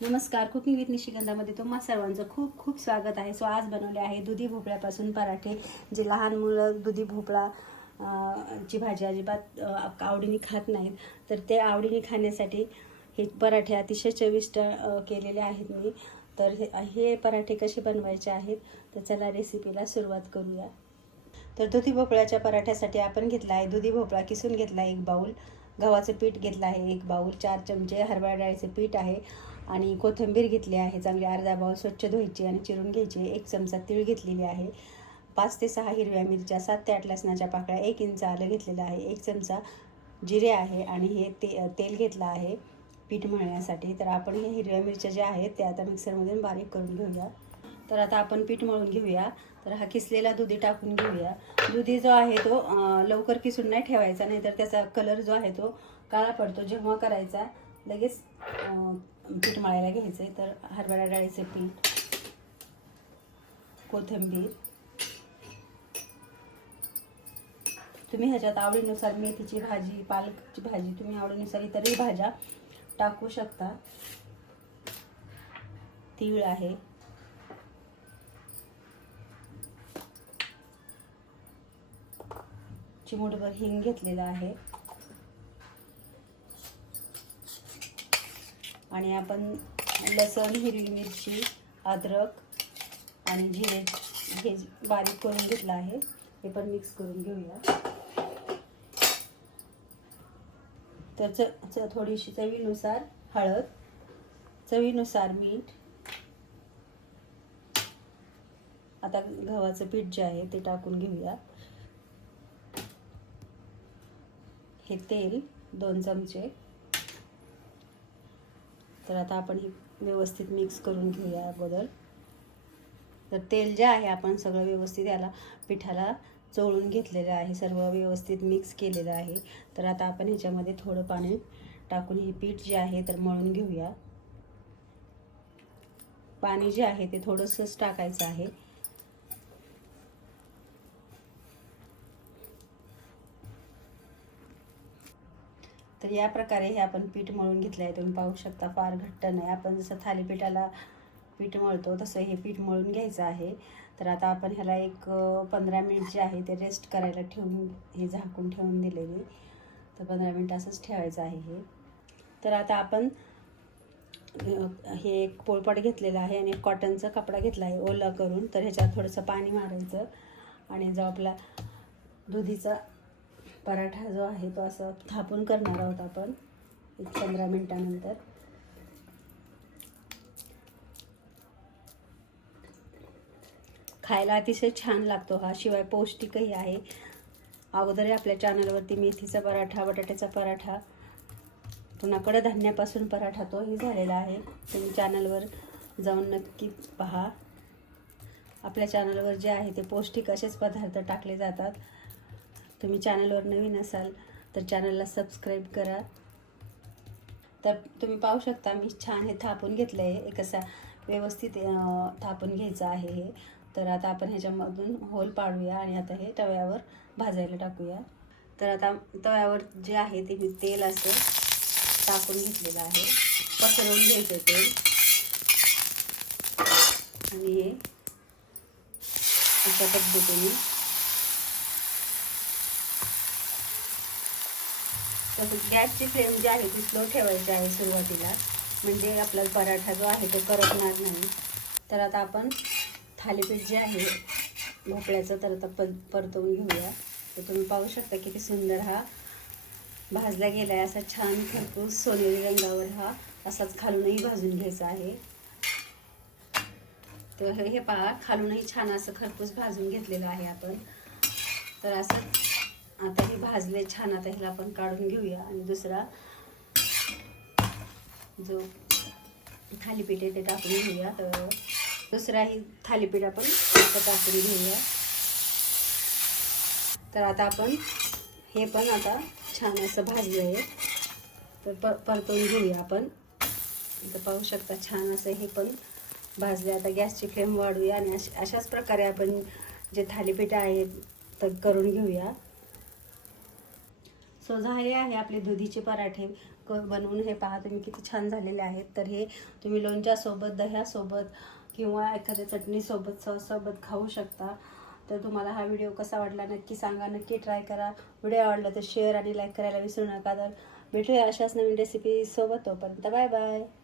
नमस्कार cooking with निशिगंधामध्ये तुम्हा सर्वांचं खूप खूप स्वागत आहे. सो आज बनवले आहे दुधी भोपळ्यापासून पराठे जे लहान मुलं दुधी भोपळा ची भाजी अजिबात आवडीने खात नाहीत. तर ते आवडीने खाण्यासाठी हे पराठे अतिशय चविष्ट केलेले आहेत मी. तर हे हे पराठे कसे बनवायचे आहेत तर चला रेसिपीला सुरुवात करूया. तर दुधी भोपळ्याच्या पराठ्यासाठी आपण घेतला आहे दुधी भोपळा किसून घेतला आहे एक बाऊल गव्हाचं पीठ घेतलं आहे एक बाऊल चार चमचे हरभरा डाळीचे पीठ आहे. आणि कोथिंबीर घेतली आहे चांगली अर्धा बाऊल स्वच्छ धुवायची आणि चिरून घ्यायची. एक चमचा तीळ घेतलेली आहे. पाच ते सहा हिरव्या मिरच्या सात ते आठ लसणाच्या पाकळ्या एक इंच आलं घेतलेलं आहे. एक चमचा जिरे आहे आणि हे ते तेल घेतलं आहे पीठ मळण्यासाठी. तर आपण हे हिरव्या मिरच्या ज्या आहेत त्या आता मिक्सरमधून बारीक करून घेऊया. तर आता आपण पीठ मळून घेऊया. तर हा किसलेला दुधी टाकून घेऊया. दुधी जो आहे तो लवकर किसून नाही ठेवायचा नाहीतर त्याचा कलर जो आहे तो काळा पडतो. जेव्हा करायचा लगेच पीठ मळायला घ्यायचं आहे तर हरभरा डाळीचे पीठ कोथिंबीर. तुम्ही ह्याच्यात आवडीनुसार मेथीची भाजी पालकची भाजी तुम्ही आवडीनुसार इतरही भाज्या टाकू शकता. तीळ आहे. चिमूटभर हिंग घेतलेला आहे. आणि आपण लसण हिरवी मिरची अद्रक आणि जिरे हे बारीक करून घेतलं आहे. हे पण मिक्स करून घेऊया. तर च च थोडीशी चवीनुसार हळद चवीनुसार मीठ. आता गव्हाचं पीठ जे आहे ते टाकून घेऊया. हे तेल दोन चमचे. तर आता आपण हे व्यवस्थित मिक्स करून घेऊया अगोदर. तर तेल जे आहे आपण सगळं व्यवस्थित याला पिठाला चोळून घेतलेलं आहे. सर्व व्यवस्थित मिक्स केलेलं आहे. तर आता आपण ह्याच्यामध्ये थोडं पाणी टाकून हे पीठ जे आहे तर मळून घेऊया. पाणी जे आहे ते थोडंसंच टाकायचं आहे. तर या प्रकारे हे आपण पीठ मळून घेतलं आहे तुम्ही पाहू शकता फार घट्ट नाही. आपण जसं थालीपीठाला पीठ मळतो तसं हे पीठ मळून घ्यायचं आहे. तर आता आपण ह्याला एक पंधरा मिनिट जे आहे ते रेस्ट करायला ठेवून हे झाकून ठेवून दिलेले. तर पंधरा मिनिट असंच ठेवायचं आहे हे. तर आता आपण हे एक पोळपाट घेतलेलं आहे आणि एक कॉटनचा कपडा घेतला आहे ओला करून. तर ह्याच्यात थोडंसं पाणी मारायचं आणि जो आपला दुधीचा पराठा जो आहे तो असं थापून करणार आहोत आपण एक पंधरा मिनटानंतर. खायला अतिशय छान लागतो हा शिवाय पौष्टिकही आहे. अगोदर आपल्या चॅनलवरती मेथीचा पराठा बटाट्याचा पराठा पुन्हा कडधान्यापासून पराठा तोही झालेला आहे. तुम्ही चॅनलवर जाऊन नक्की पहा. आपल्या चॅनलवर जे आहे ते पौष्टिक असेच पदार्थ टाकले जातात. तुम्ही चॅनलवर नवीन असाल तर चॅनलला सबस्क्राईब करा. तर तुम्ही पाहू शकता मी छान हे थापून घेतलं आहे एक असा व्यवस्थित थापून घ्यायचं आहे हे. तर आता आपण ह्याच्यामधून होल पाडूया आणि आता हे तव्यावर भाजायला टाकूया. तर आता तव्यावर जे आहे ते मी तेल असं टाकून घेतलेलं आहे. पसरवून घ्यायचं तेल. आणि हे अशा पद्धतीने तसंच गॅसची फ्लेम जी आहे ती स्लो ठेवायची आहे सुरुवातीला. म्हणजे आपला पराठा जो आहे तो करपणार नाही. तर आता आपण थालीपीठ जे आहे भोपळ्याचं तर आता प परतवून घेऊया. तर तुम्ही पाहू शकता किती सुंदर हा भाजला गेला आहे असा छान खरपूस सोनेरी रंगावर हा असाच खालूनही भाजून घ्यायचा आहे. तर हे हे पहा खालूनही छान असं खरपूस भाजून घेतलेलं आहे आपण. तर असं आता हे भाजले छान आता ह्याला आपण काढून घेऊया. आणि दुसरा जो थालीपीठ आहे ते टाकून घेऊया. तर दुसराही थालीपीठ आपण टाकून घेऊया. तर आता आपण हे पण आता छान असं भाजलं आहे. तर प परतवून घेऊया आपण. इथं पाहू शकता छान असं हे पण भाजले. आता गॅसची फ्लेम वाढूया आणि अश अशाच प्रकारे आपण जे थालीपीठ आहेत तर करून घेऊया. सो झाले आहे आपले दुधीचे पराठे. क- बनवून हे पहा तुम्ही किती छान झालेले आहेत. तर हे तुम्ही लोणच्यासोबत दह्यासोबत किंवा एखाद्या चटणीसोबत सॉससोबत खाऊ शकता. तर तुम्हाला हा व्हिडिओ कसा वाटला नक्की सांगा. नक्की ट्राय करा. व्हिडिओ आवडला तर शेअर आणि लाईक करायला विसरू नका. तर भेटूया अशाच नवीन रेसिपीसोबत तोपर्यंत. Bye bye